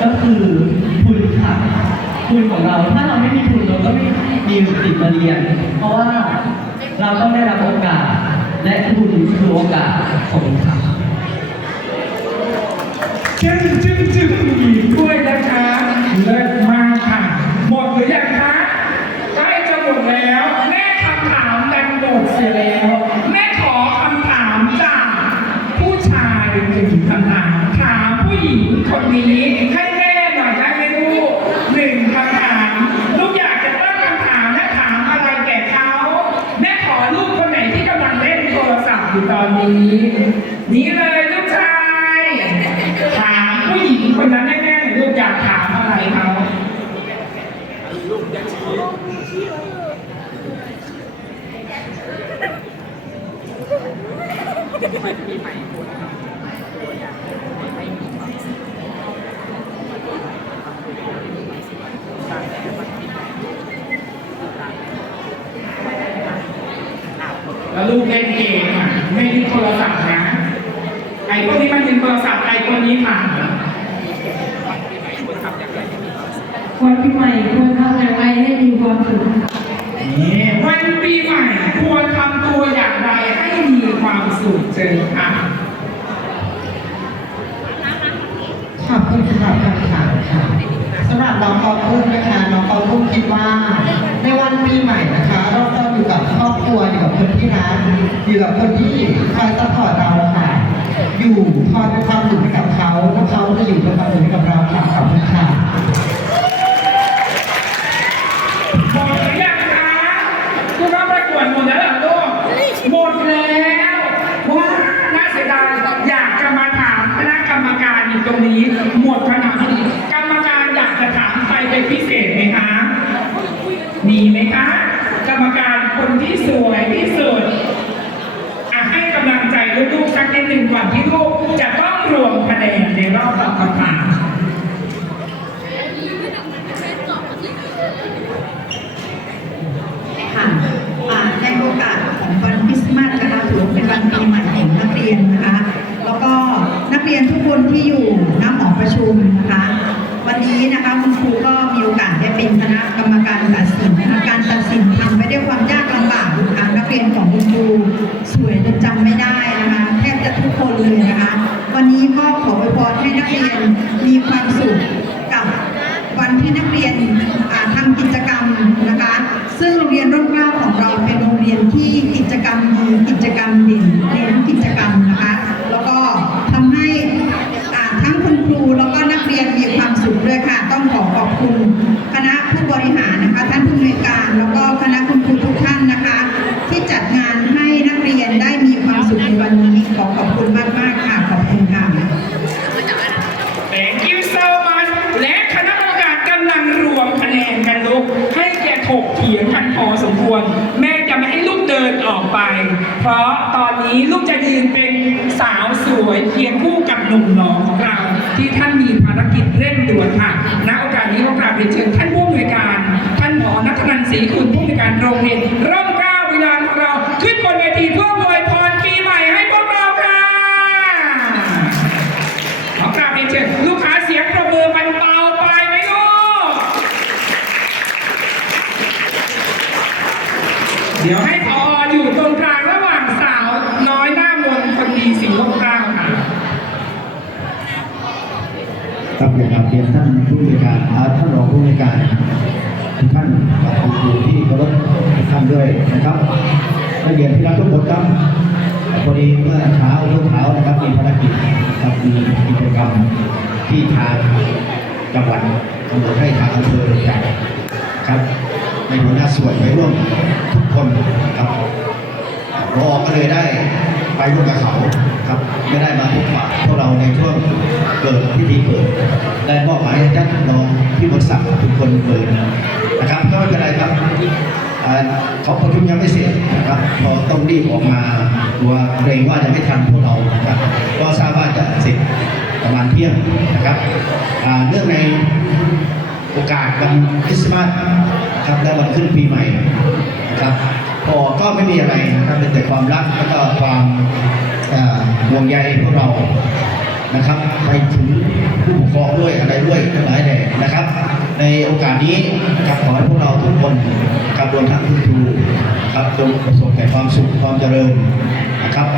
ก็คือทุนค่ะทุนของเราถ้าเราไม่มีทุนเราก็ไม่มีสิทธิ์มาเรียน เพราะว่าเราต้องได้รับโอกาส และทุนคือโอกาสของค่ะจึงจึงจึงอีกด้วยนะคะเลิศมากค่ะ หมดหรือยังคะใกล้จะหมดแล้วแม่คำถามดันหมดเสียแล้ว ท์อยู่ตอนนี้นี่เลยลูกชายถามผู้หญิงคนนั้นแน่ๆเลยลูกอยากถามอะไรเขาแล้วลูกเล่นเกม ไม่ได้โทรศัพท์นะ ไอ้พวกนี้มันเป็นโทรศัพท์ไอ้คนนี้ผ่านวันปีใหม่ควรทำอย่างไรให้มีความสุขนี่วันปีใหม่ควรทำตัวอย่างไรให้มีความสุขเชิญค่ะขอบคุณสำหรับคำถามค่ะสำหรับน้องปอพุ่มนะคะน้องปอพุ่มคิดว่า อยู่กับคนที่คอยซัพพอร์ตเราค่ะ อยู่คอยเป็นความสุขให้กับเขาแล้วเขาจะอยู่เป็นความสุขให้กับเราค่ะขอบคุณค่ะหมดหรือยังคะคุณว่าประกวดหมดแล้วเหรอลูกหมดแล้วว้าน่าเสียดายอยากจะมาถามคณะกรรมการอยู่ตรงนี้ หมดคำถามพอดีกรรมการอยากจะถามใครเป็นพิเศษไหมคะมีไหมคะ กรรมการคนที่สวยที่สุดอะให้กำลังใจลูกๆสั กนิดหนึ่อนที่ลูกจะต้องรวมคะแนนในรอบต่อไปค่ะอ่าในโอกาสของวันคริสต์มาสนะคะถือว่าเป็นวันปีใหม่ของนักเรียนนะคะ แล้วก็นักเรียนทุกคนที่อยู่หน้าหอประชุมนะคะ วันนี้นะคะคุณครูก็ ให้นักเรียนมีความสุขกับวันที่นักเรียนทำกิจกรรมนะคะ ซึ่งโรงเรียนร่มเกล้าของเราเป็นโรงเรียนที่กิจกรรมดีกิจกรรมเด่นเน้นกิจกรรมนะคะ แล้วก็ทำให้ทั้งคุณครูแล้วก็นักเรียนมีความสุขด้วยค่ะ ต้องขอขอบคุณคณะผู้บริหารนะคะ ท่านผู้อำนวยการแล้วก็คณะคุณครูทุกท่านนะคะ ที่จัดงานให้นักเรียนได้มีความสุขในวันนี้ขอขอบคุณมาก ถียงกันพอสมควร แม่จะไม่ให้ลูกเดินออกไป เพราะตอนนี้ลูกจะยืนเป็นสาวสวยเคียงคู่กับหนุ่มหล่อของเรา ที่ท่านมีภารกิจเร่งด่วนค่ะ เดี๋ยวให้พออยู่ตรงกลางระหว่างสาวน้อยหน้ามนคนดีสิงโลมกลาวค่ะครับอยากกราบเรียนท่านผู้บริการท่านรองผู้บริการทุกท่านกับคุณครูที่เคารพท่านด้วยนะครับนักเรียนที่รักทุกคนครับพอดีเมื่อเช้าช่วงเช้านะครับมีภารกิจครับมีกิจกรรมที่ทางจังหวัดกำหนดให้ทางอำเภอจัดครับ ในหัวหน้าส่วนไปร่วมทุกคนครับรอก็เลยได้ไปร่วมกับเขาครับไม่ได้มาพบปะพวกเราในช่วงเกิดพิธีเปิดได้มอบหมายให้ท่านรองที่บริษัททุกคนเปิดนะครับก็ไม่เป็นไรครับเขาประชุมยังไม่เสร็จนะครับพอต้องรีบออกมาตัวาเกรงว่าจะไม่ทันพวกเรานะครับก็ทราบว่าจะเสร็จประมาณเที่ยงนะครับเรื่องในโอกาสวันคริสต์มาส นะครับและวันขึ้นปีใหม่นะครับพอก็ไม่มีอะไรนะครับเป็นแต่ความรักแล้วก็ความห่วงใยพวกเรานะครับไปถึงผู้ปกครองด้วยอะไรด้วยทั้งหลายแหล่นะครับ ในโอกาสนี้นะครับขอให้พวกเราทุกคนกับรวมทั้งคุณครูครับจงประสบแต่ความสุขความเจริญนะครับ